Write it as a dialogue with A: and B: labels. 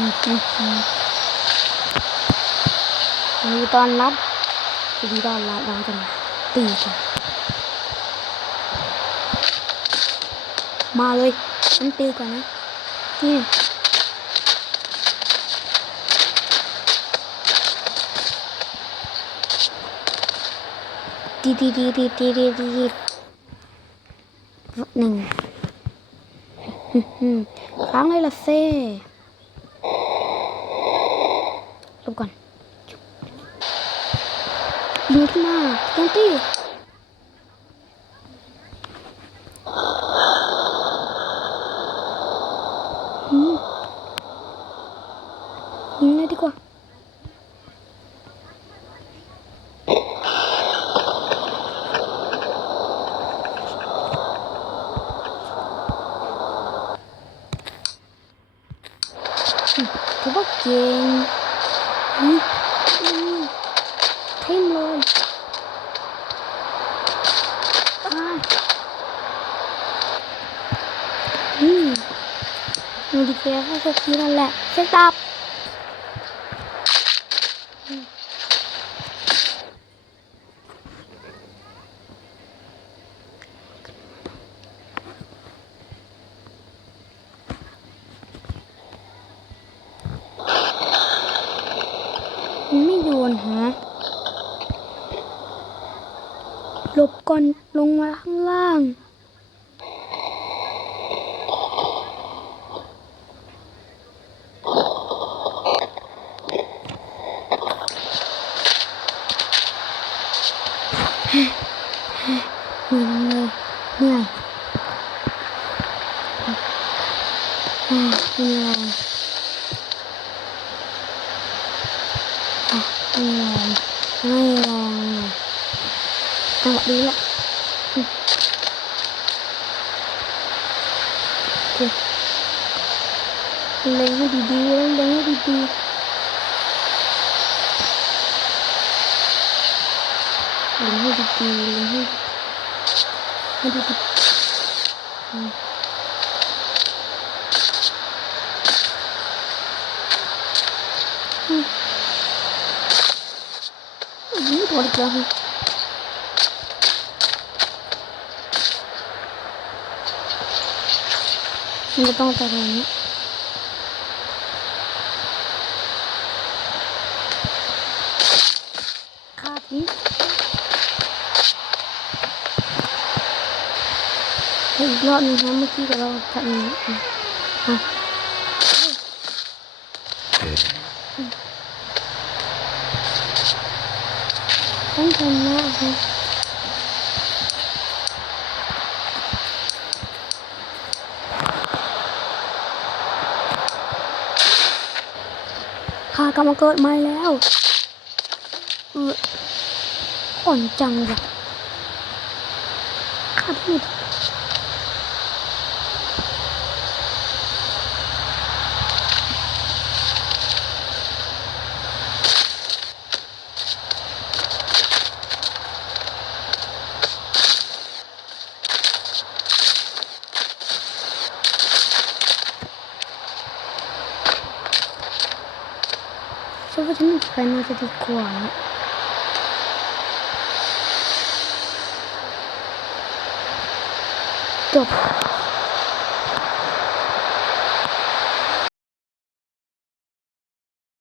A: มีตอนรับดีตอนรับเราจะมาตีกันมาเลยฉันตีก่อนนะนี่ดีดีดีดีดีดีดีหนึ่งฮึ่มฮึ่ครั้งเลยละเซ่ บก่อนยิงขึ้นมาเต็มที่อืมยิงเลยดีกว่า ถือว่าเก่ง อืมอืมเท่มเลยอ้ายอืมดูดีเคียแค่สักทีนั่นแหละเซ็ตอัพอืมมันไม่ โยนฮะหลบก่อนลงมาข้างล่าง เหนื่อยเลยเหนื่อยอ่าเหนื่อย ไม่แรงไม่แรงจังหวะนี้แหละอืมโอเคเล็งให้ดีๆแล้วเล็งให้ดีๆเล็งให้ดีๆเล็งให้ดีให้ดีๆอื yapmadık zaten. Şimdi tam tarafını. Katil. Hızlı anlayacağımı ki kadar tatmin ettim. Ha. Evet. ต้องทำมากครับข้ากำลังเกิดมาแล้วออขอนจังว่ะข้าไม่ Sopra di me sbagliate di qua. Dopo.